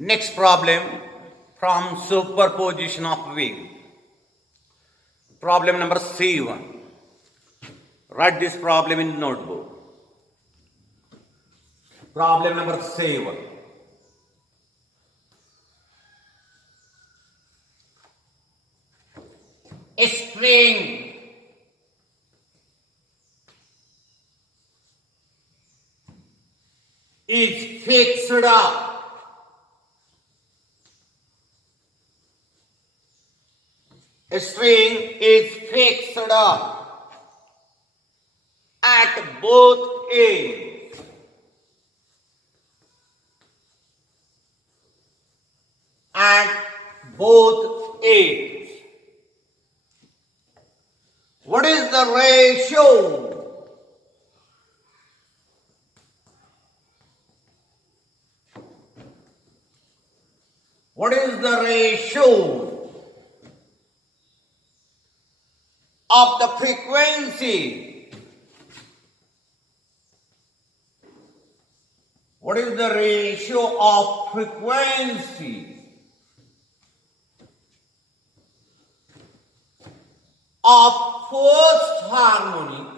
Next problem from superposition of wave. Problem number C1. Write this problem in notebook. Problem number C1. A string is fixed up a string is fixed up at both ends. At both ends. What is the ratio? What is the ratio of the frequency? What is the ratio of frequency of first harmonic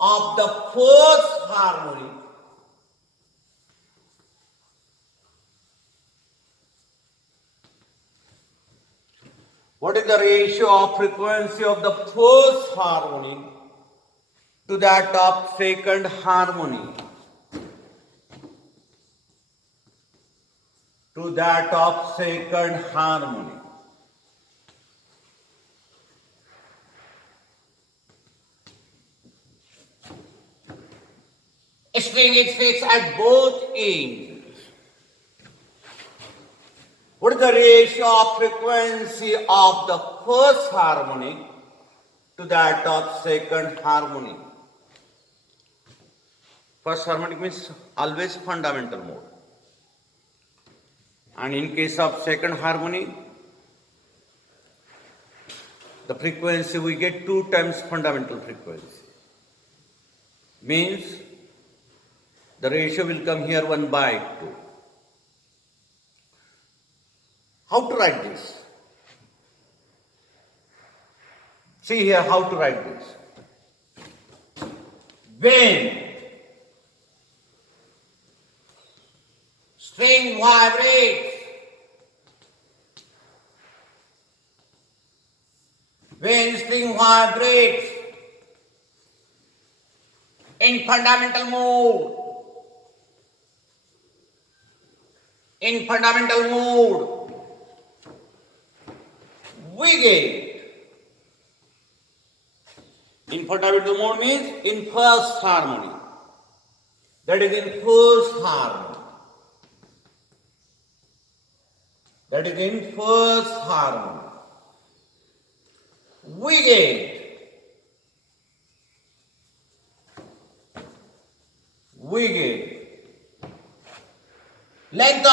of the first harmonic What is the ratio of frequency of the first harmonic to that of second harmony? To that of second harmony. A string is fixed at both ends. What is the ratio of frequency of the first harmonic to that of second harmonic? First harmonic means always fundamental mode. And in case of second harmonic, the frequency we get 2 times fundamental frequency. Means the ratio will come here 1/2. How to write this? See here how to write this. When string vibrates, when string vibrates in fundamental mode, we get, in fundamental mode means in first harmony, that is in first harmony, we get length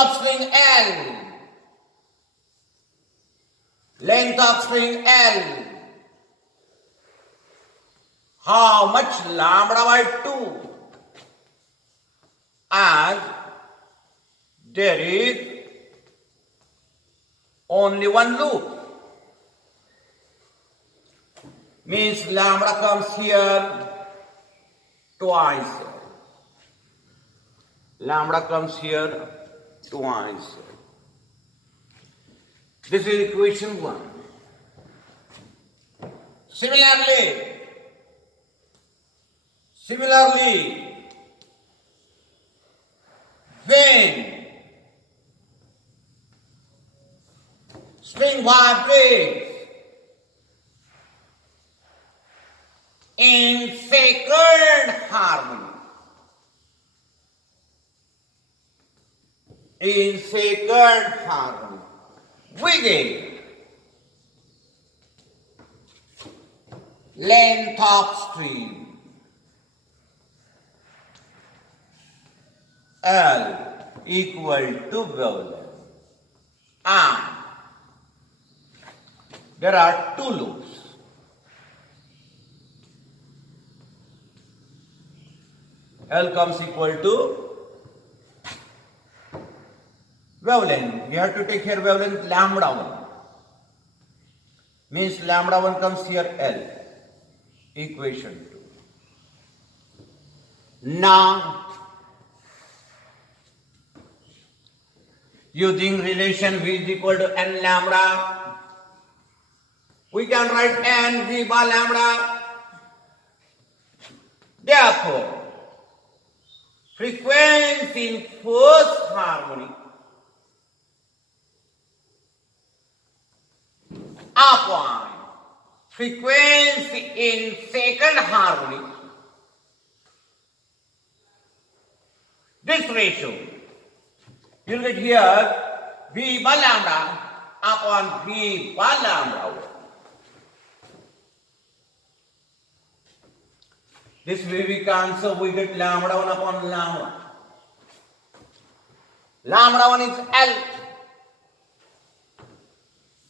of string L, how much? Lambda by 2, as there is only one loop. Means lambda comes here twice. This is equation 1. Similarly, when string vibrates in second harmony, we get length of string L equal to wavelength. And there are 2 loops. L comes equal to wavelength. We have to take here wavelength lambda 1. Means lambda 1 comes here L. Equation 2. Now, using relation V is equal to N lambda, we can write N V bar lambda. Therefore, frequency in first harmonic upon frequency in second harmonic, this ratio, you will get here V bar lambda upon V bar lambda. This way we cancel, we get lambda 1 upon lambda. Lambda 1 is L.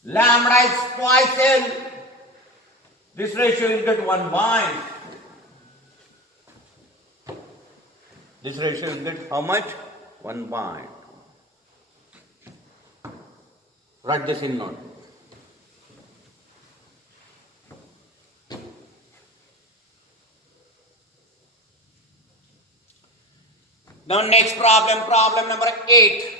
Lambda is twice L. This ratio will get 1 by. This ratio will get how much? 1 by. Write this in note. Now next problem number 8.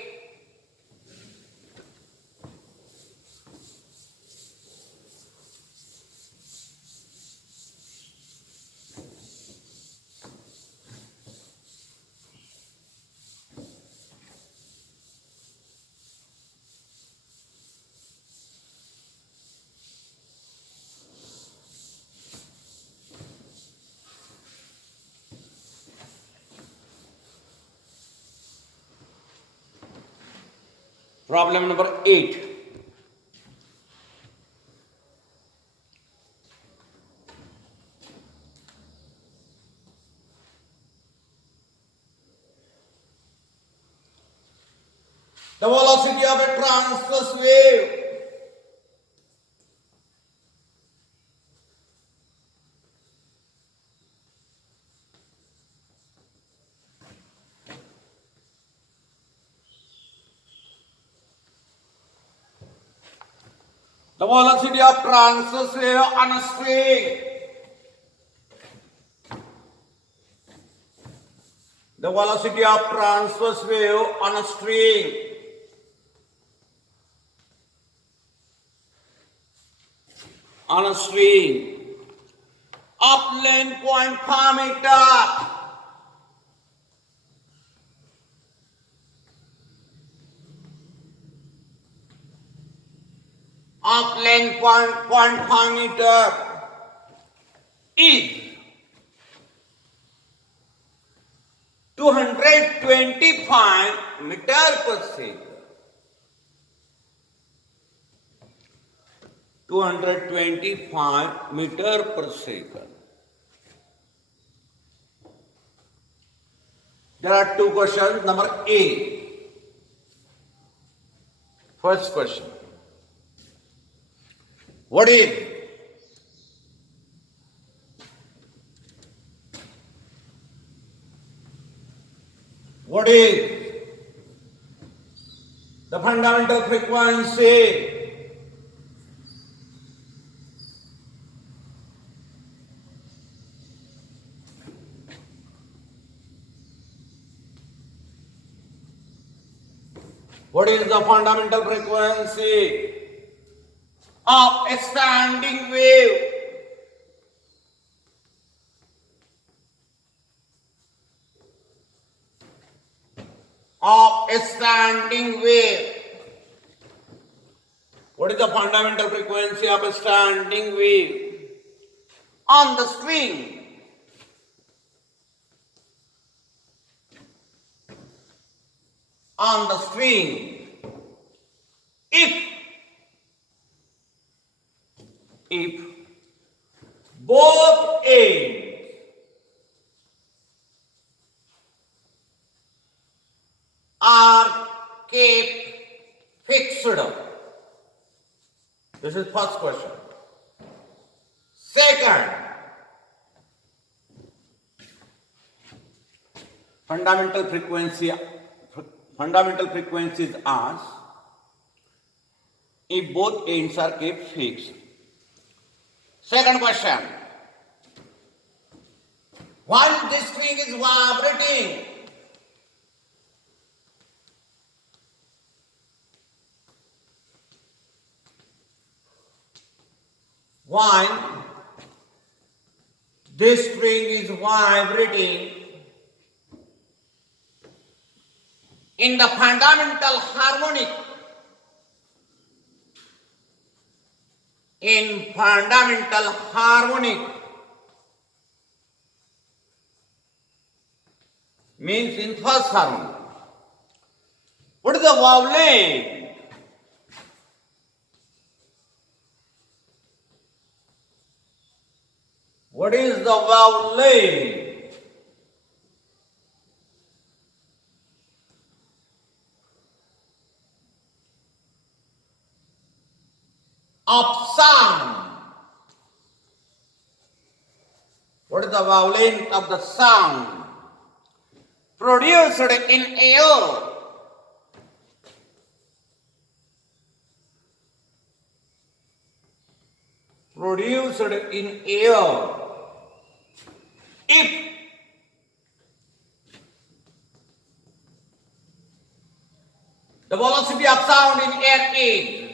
Problem number 8. The velocity of a transverse wave the velocity of transverse wave on a string. The velocity of transverse wave on a string. On a string of length 0.5 meter. Of length 0.5 meter is 225 meter per second. 225 meter per second. There are two questions. Number A. First question. What is the fundamental frequency What is the fundamental frequency of a standing wave? Of a standing wave. What is the fundamental frequency of a standing wave? On the string. On the string, if both ends are kept fixed. This is first question. Second, fundamental frequency fundamental frequency is as if both ends are kept fixed. Second question. While this string is vibrating, while this string is vibrating in the fundamental harmonic, means in first harmonic. What is the wavelength? What is the wavelength of sound? What is the wavelength of the sound produced in air? Produced in air. If the velocity of sound in air is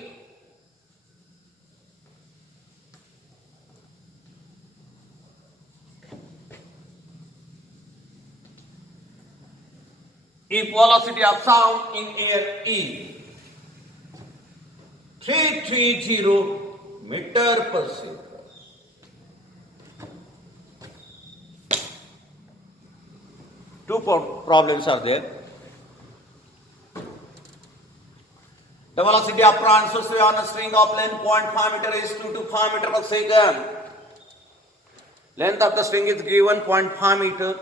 velocity of sound in air is 330 meter per second. Two problems are there. The velocity of transverse wave on a string of length 0.5 meter is 2 to 5 meter per second. Length of the string is given 0.5 meter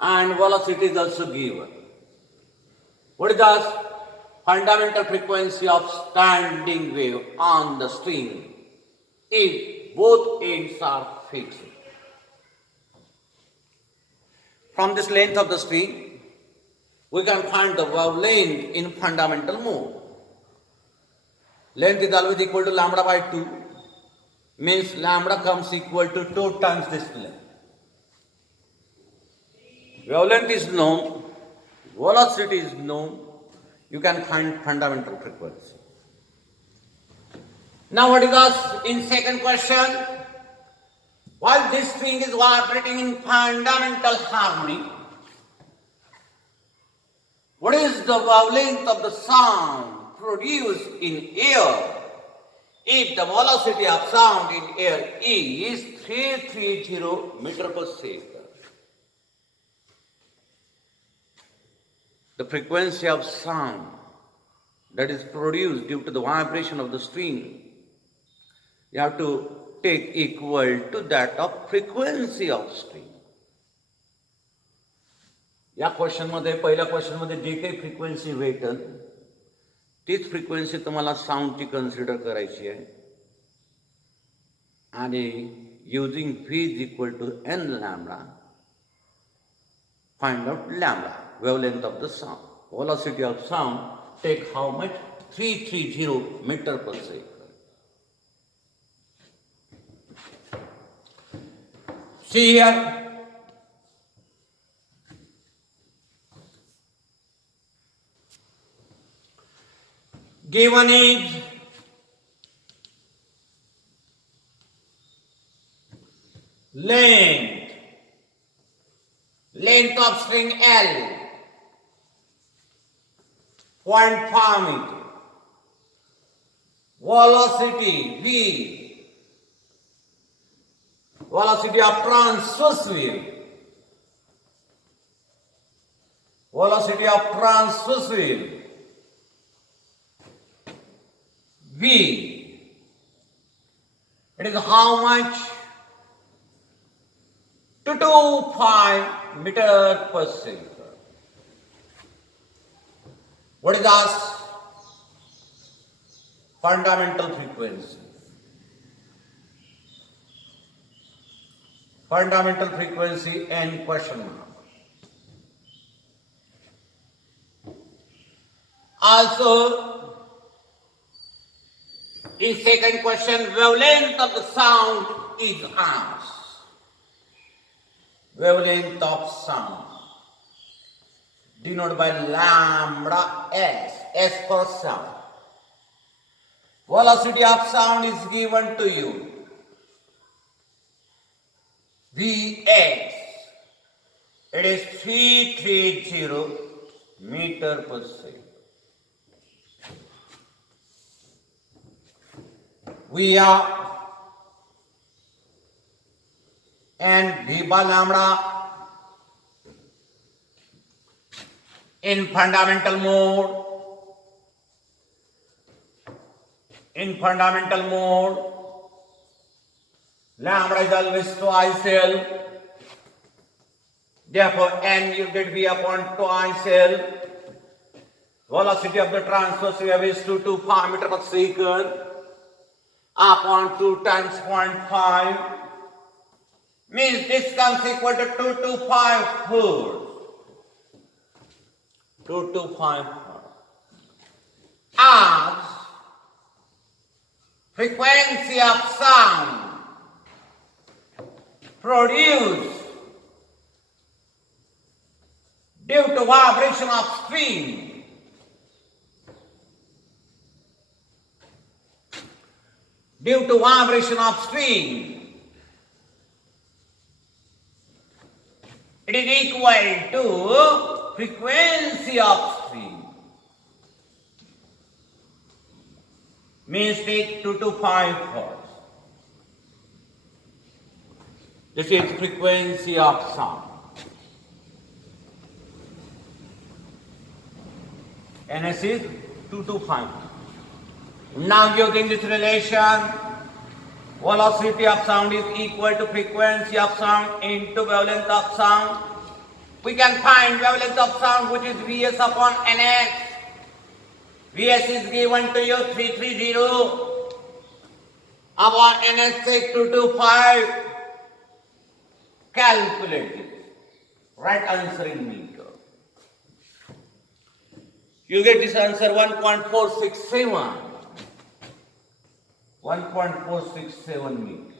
and velocity is also given. What is the fundamental frequency of standing wave on the string if both ends are fixed? From this length of the string, we can find the wavelength in fundamental mode. Length is always equal to lambda by 2, means lambda comes equal to 2 times this length. Wavelength is known, velocity is known, you can find fundamental frequency. Now what is us in second question? While this string is vibrating in fundamental harmony, what is the wavelength of the sound produced in air if the velocity of sound in air is 330 meter per second? The frequency of sound that is produced due to the vibration of the string, you have to take equal to that of frequency of string. या क्वेश्चनमध्ये पहिल्या क्वेश्चनमध्ये जे काही frequency भेटेल तीच frequency तुम्हाला साऊंडची consider करायची आहे आणि using v is equal to n lambda find out lambda, wavelength of the sound. Velocity of sound, take how much? 330 meter per second. See here. Given is length of string L, 0.5 meter, velocity V, velocity of transverse wave, V, it is how much? 225 meter per second. What is our fundamental frequency? Fundamental frequency n question mark. Also, in second question, wavelength of the sound is asked. Wavelength of sound denoted by lambda s. S for sound. Velocity of sound is given to you. Vx. It is 330 meter per second. We are and v by lambda in fundamental mode. In fundamental mode, lambda is always twice L. Therefore, n you get v upon twice L. Velocity of the transverse wave is 225 meter per second upon 2 times 0.5. Means this comes equal to 225 hertz. 225 hertz. As frequency of sound produced due to vibration of string it is equal to frequency of string. Means take 225 hertz. This is frequency of sound. Ns is 225. Now using this relation, velocity of sound is equal to frequency of sound into wavelength of sound. We can find wavelength of sound, which is Vs upon Ns. Vs is given to you 330 upon Ns take 225. Calculate it. Right answer in meter. You get this answer 1.467. 1.467 meters.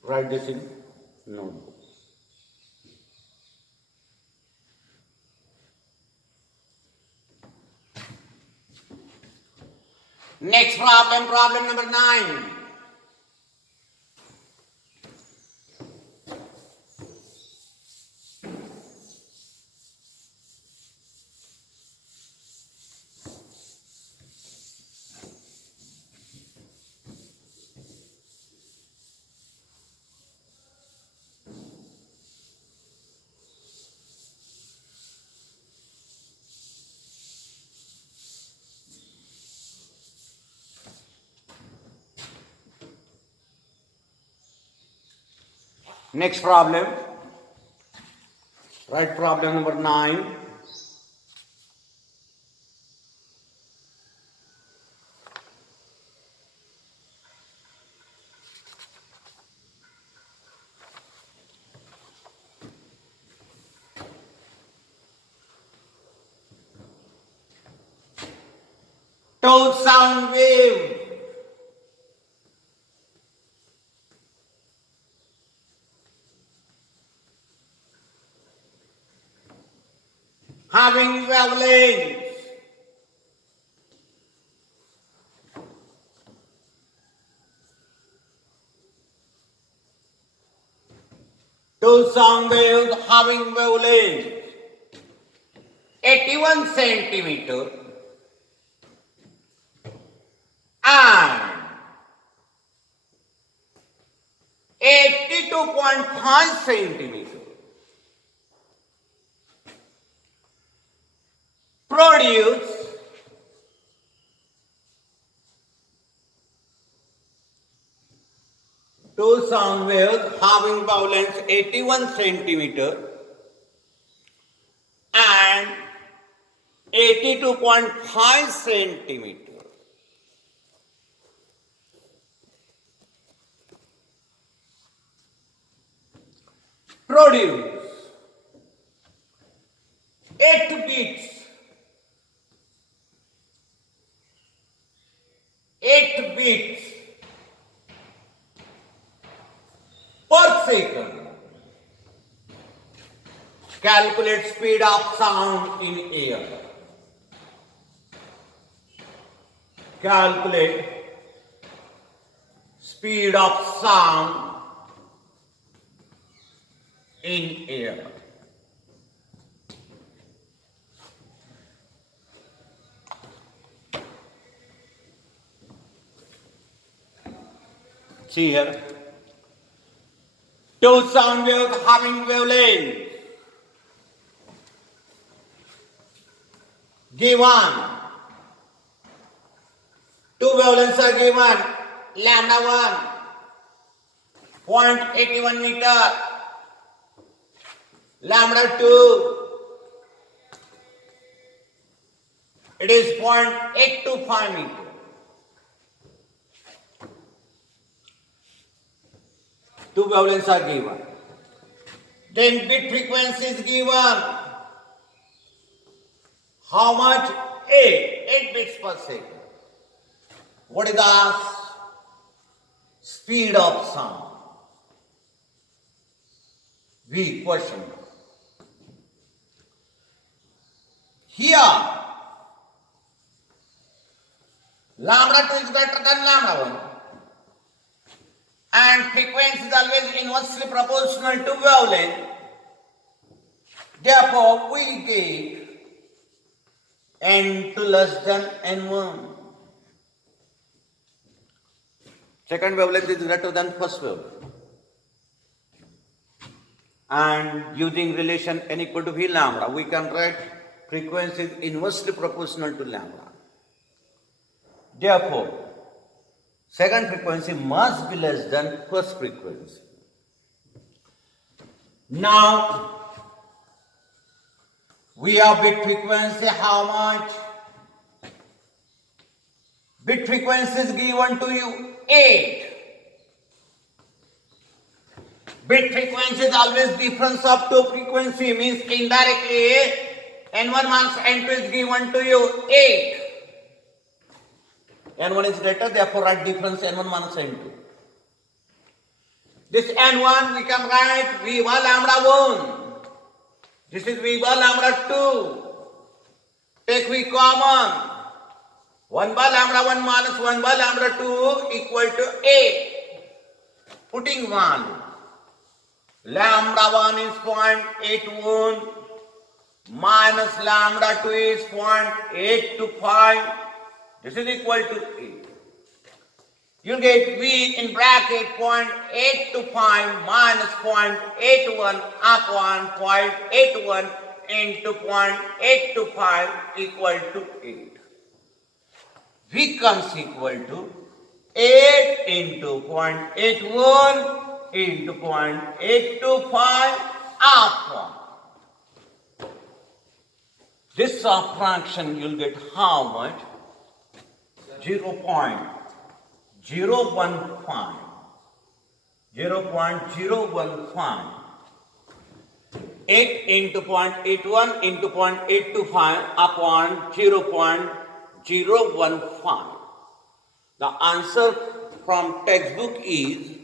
Write this in notebook. Next problem, problem number 9. Next problem, write problem number 9. Two sound wave having wavelengths two sound waves having wavelengths 81 centimeter and 82.5 centimeter produce two sound waves having wavelengths 81 centimeter and 82.5 centimeter. produce 8 beats, 8 beats per second. Calculate speed of sound in air. Calculate speed of sound in air. See here. Two sound waves having wavelength given. Two wavelengths are given. Lambda 1, 0.81 meter. Lambda 2, it is 0.825 meter. Two wavelengths are given. Then bit frequency is given. How much? 8 bits per second. What is the speed of sound? V question. Here, lambda 2 is greater than lambda 1. And frequency is always inversely proportional to wavelength. Therefore, we get n2 less than n1. Second wavelength is greater than first wavelength. And using relation n equal to v lambda, we can write frequency is inversely proportional to lambda. Therefore, second frequency must be less than first frequency. Now, we have bit frequency, how much? Bit frequency is given to you 8. Bit frequency is always difference of two frequency, means indirectly n1 minus n2 is given to you 8. n1 is greater, therefore write difference n1 minus n2. This n1 we can write v bar lambda 1. This is v bar lambda 2. Take v common. 1 bar lambda 1 minus 1 bar lambda 2 equal to 8. Putting 1. Lambda 1 is 0.81 minus lambda 2 is 0.825. This is equal to 8. You get V in bracket 0.825 minus 0.81 upon 0.81 into 0.825 equal to 8. V comes equal to 8 into 0.81 into 0.825 upon. This subtraction you'll get how much? 0.015. 0.015. 8 into 0.81 into 0.825 upon 0.015. The answer from textbook is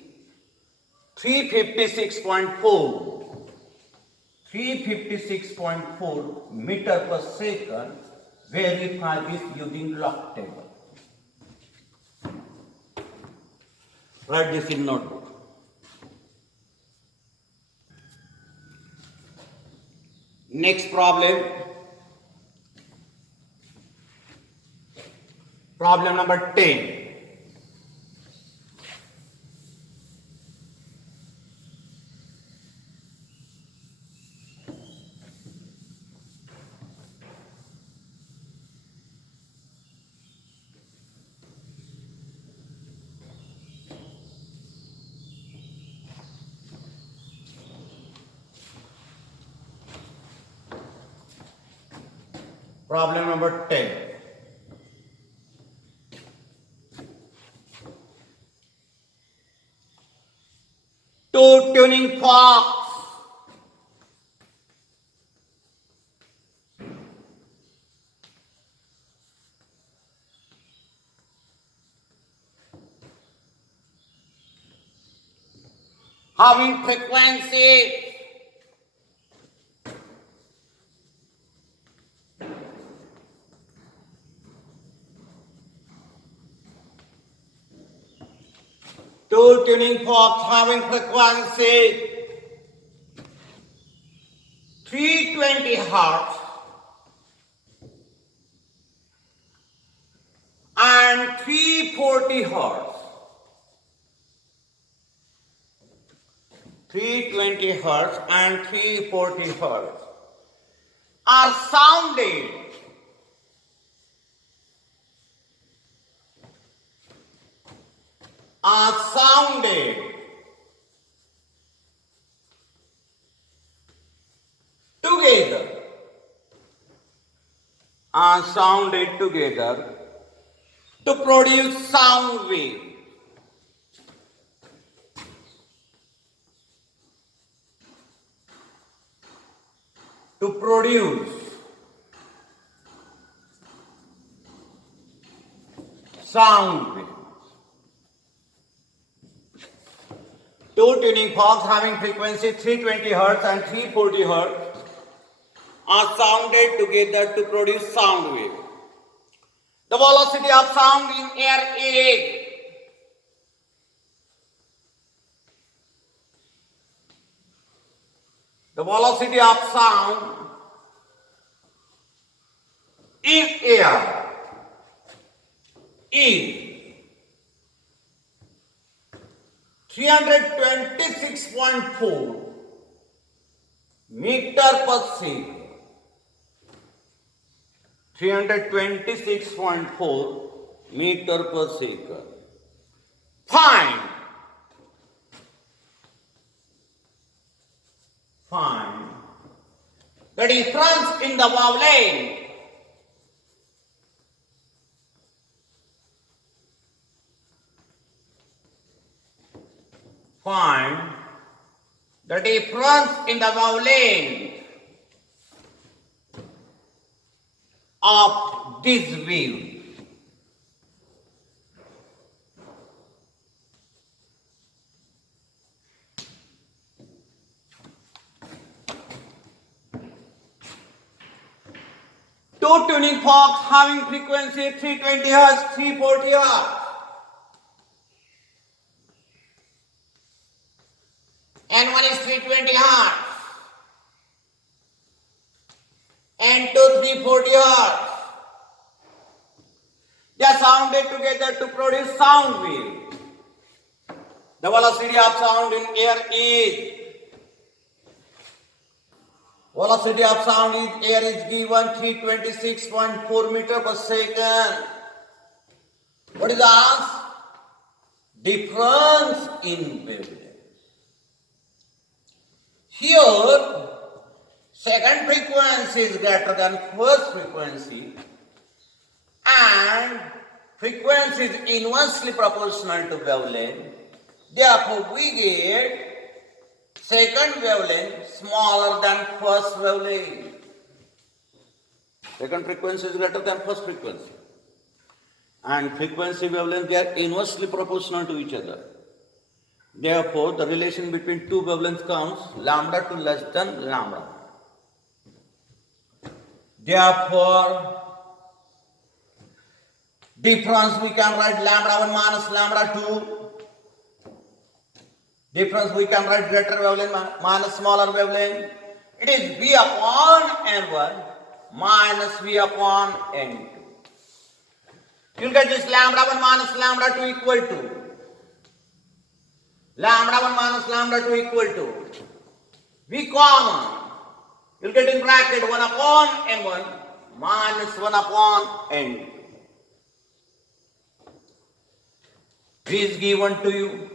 356.4. 356.4 meter per second. Verify this using log table. Write this in notebook. Next problem. Problem number 10. Problem number 10. Two tuning forks having frequency 2 tuning forks having frequency 320 hertz and 340 hertz. 320 hertz and 340 hertz are sounded together to produce sound wave. To produce sound wave. 2 tuning forks having frequency 320 Hz and 340 Hz are sounded together to produce sound wave. The velocity of sound in air is the velocity of sound in air is 326.4 meter per second. 326.4 meter per second. Find the difference in the wavelength of this wave. Two tuning forks having frequency 320 Hz, 340 Hz. And one is 320 Hz. And two 340 Hz. They are sounded together to produce sound wave. The velocity of sound in air is given 326.4 meter per second. What is the answer? Difference in wavelength. Here, second frequency is greater than first frequency, and frequency is inversely proportional to wavelength. Therefore, we get second wavelength smaller than first wavelength. Second frequency is greater than first frequency. And frequency wavelength, they are inversely proportional to each other. Therefore, the relation between two wavelengths comes lambda to less than lambda. Therefore, difference we can write lambda 1 minus lambda 2. Difference we can write greater wavelength minus smaller wavelength. It is V upon N1 minus V upon N2. You will get this lambda 1 minus lambda 2 equal to lambda 1 minus lambda 2 equal to V common. You will get in bracket 1 upon N1 minus 1 upon N2. V is given to you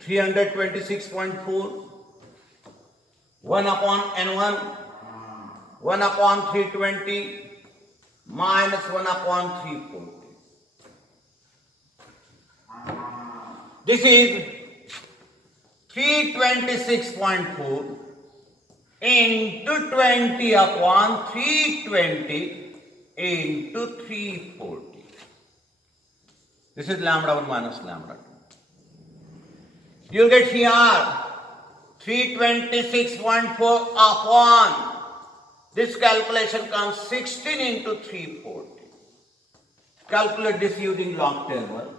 326.4, 1 upon N1, 1 upon 320, minus 1 upon 340. This is 326.4 into 20 upon 320 into 340. This is lambda 1 minus lambda 2. You'll get here 326.4 upon. This calculation comes 16 into 340. Calculate this using log table.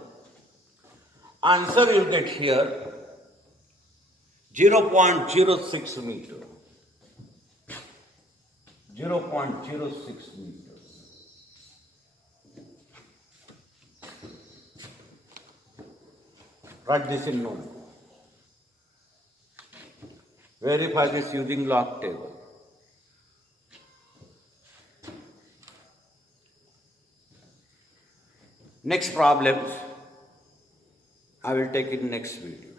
Answer you'll get here 0.06 meter. 0.06 meters. Write this in note. Verify this using log table. Next problems I will take in next video.